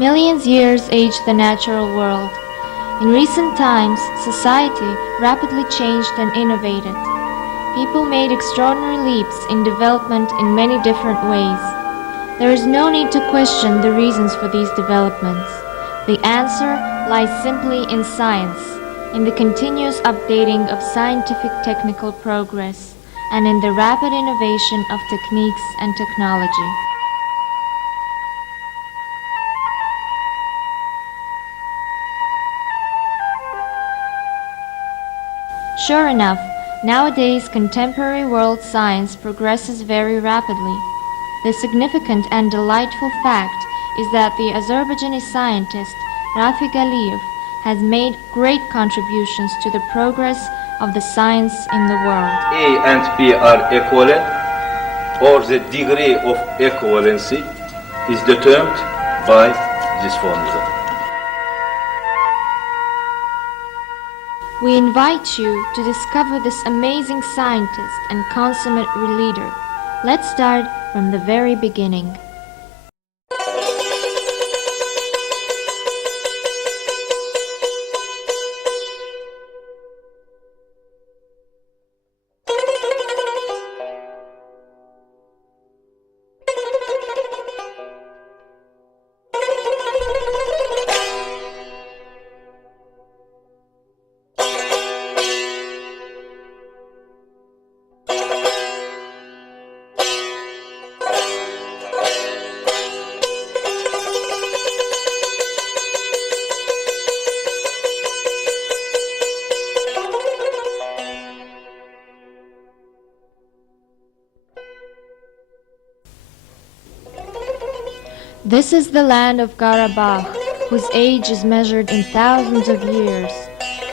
Millions years age the natural world. In recent times, society rapidly changed and innovated. People made extraordinary leaps in development in many different ways. There is no need to question the reasons for these developments. The answer lies simply in science, in the continuous updating of scientific technical progress, and in the rapid innovation of techniques and technology. Sure enough, nowadays contemporary world science progresses very rapidly. The significant and delightful fact is that the Azerbaijani scientist Rafik Aliev has made great contributions to the progress of the science in the world. A and B are equivalent, or the degree of equivalency is determined by this formula. We invite you to discover this amazing scientist and consummate leader. Let's start from the very beginning. This is the land of Karabakh, whose age is measured in thousands of years.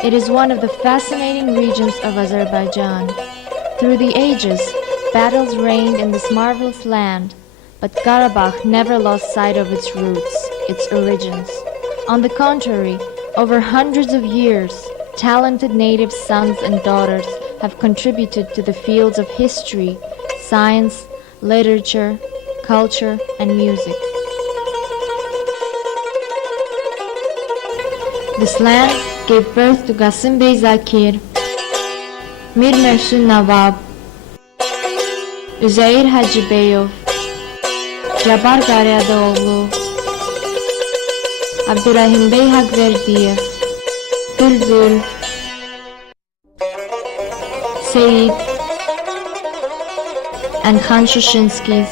It is one of the fascinating regions of Azerbaijan. Through the ages, battles reigned in this marvelous land, but Karabakh never lost sight of its roots, its origins. On the contrary, over hundreds of years, talented native sons and daughters have contributed to the fields of history, science, literature, culture, and music. This land gave birth to Qasim Bey Zakir, Mir Mehsun Nawab, Üzeyir Hacıbeyov, Cabbar Qaryadoğlu, Abdurrahim Bey Haqverdiyev, Bülbül, Seyit, and Khan Shushinsky's,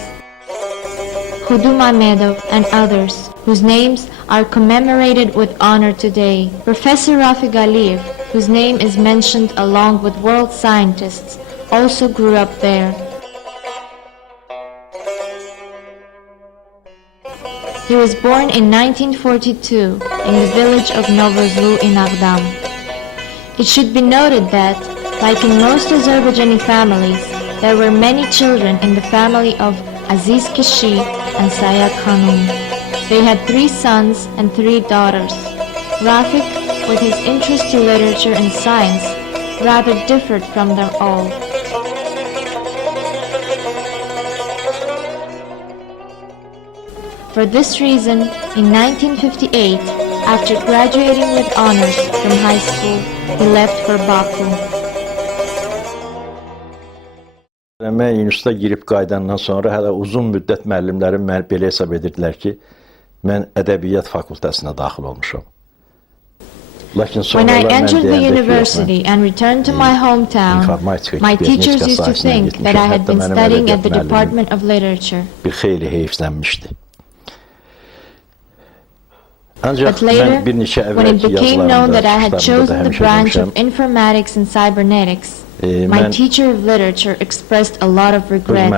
Khudum Ahmedov, and others, whose names are commemorated with honor today. Professor Rafik Aliev, whose name is mentioned along with world scientists, also grew up there. He was born in 1942 in the village of Novozlu in Agdam. It should be noted that, like in most Azerbaijani families, there were many children in the family of Aziz Kishi and Sayat Khanum. They had 3 sons and 3 daughters. Rafik, with his interest to literature and science, rather differed from them all. For this reason, in 1958, after graduating with honors from high school, he left for Baku. Mən universitetə girib qayıdandan sonra hələ uzun müddət müəllimlərim mən belə hesab edirdilər ki, mən ədəbiyyat fakültəsinə daxil olmuşam. When I entered the university and returned to my hometown, my teachers used to think that I had been studying at the Department of Literature. Bir xeyli heyfslənmişdi. But later, when it became known that I had chosen the branch of informatics and cybernetics, my teacher of literature expressed a lot of regret.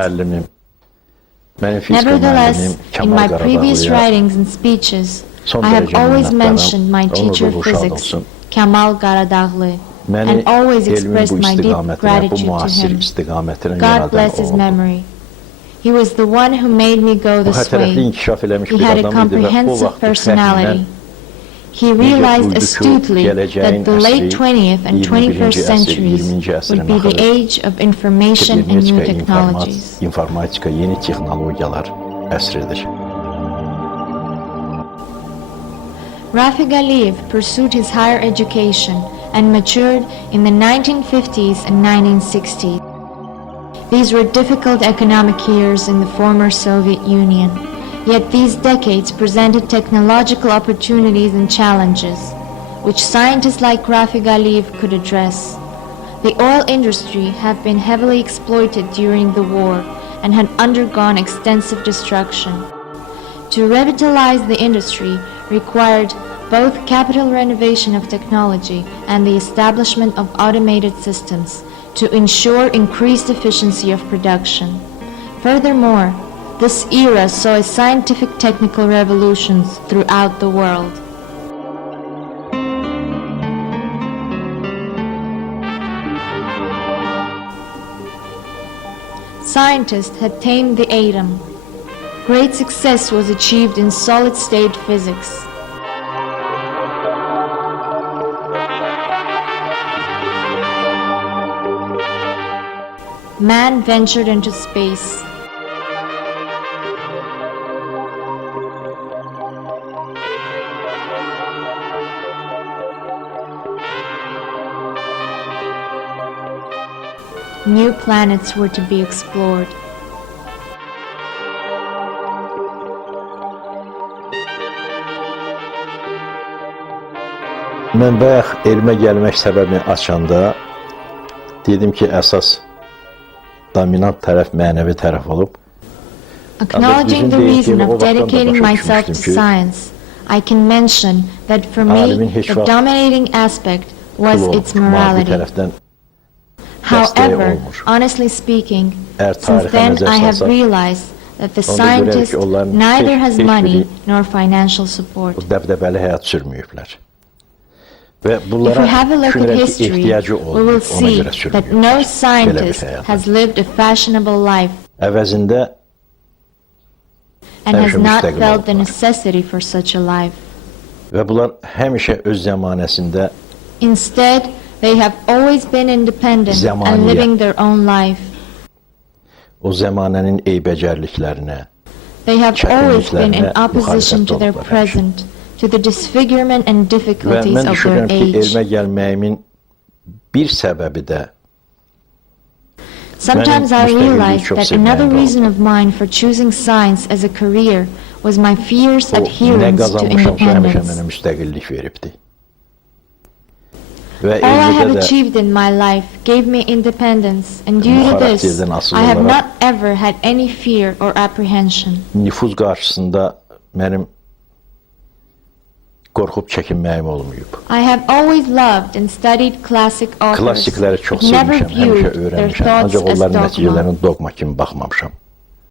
Nevertheless, in my previous writings and speeches, I have always mentioned my teacher of physics, Kamal Qaradağlı, and always expressed my deep gratitude to him. God bless his memory. He was the one who made me go this way. He had a comprehensive personality. He realized astutely that the late 20th and 21st centuries would be the age of information and new technologies. Rafik Aliev pursued his higher education and matured in the 1950s and 1960s. These were difficult economic years in the former Soviet Union, yet these decades presented technological opportunities and challenges, which scientists like Rafik Aliev could address. The oil industry had been heavily exploited during the war and had undergone extensive destruction. To revitalize the industry required both capital renovation of technology and the establishment of automated systems to ensure increased efficiency of production. Furthermore, this era saw scientific technical revolutions throughout the world. Scientists had tamed the atom. Great success was achieved in solid-state physics. Man ventured into space. New planets were to be explored. Mən bayaq elmə gəlmək səbəbini açanda dedim ki, əsas dominant tərəf mənəvi tərəf olub. Acknowledging the reason of dedicating myself to science, I can mention that for me the dominating aspect was its morality. However, honestly speaking, since then I have realized that the scientist neither has money nor financial support. Dəbdəbəli həyat sürməyiblər. If we have a look at history, we will see that no scientist has lived a fashionable life and has not felt the necessity for such a life. Instead, they have always been independent and living their own life. They have always been in opposition to their present, to the disfigurement and difficulties of their age. Sometimes I realize that another reason of mine for choosing science as a career was my fierce adherence to independence. All I have achieved in my life gave me independence, and due to this, I have not ever had any fear or apprehension. Nüfuz qarşısında mənim qorxub çəkinməyim olmayıb. I have always loved and studied classic authors, Klassikləri çox but never sevmişəm, həmişə viewed their öyrənmişəm. thoughts Ancaq as onların dogma. nəticələrinə dogma kimi baxmamışam.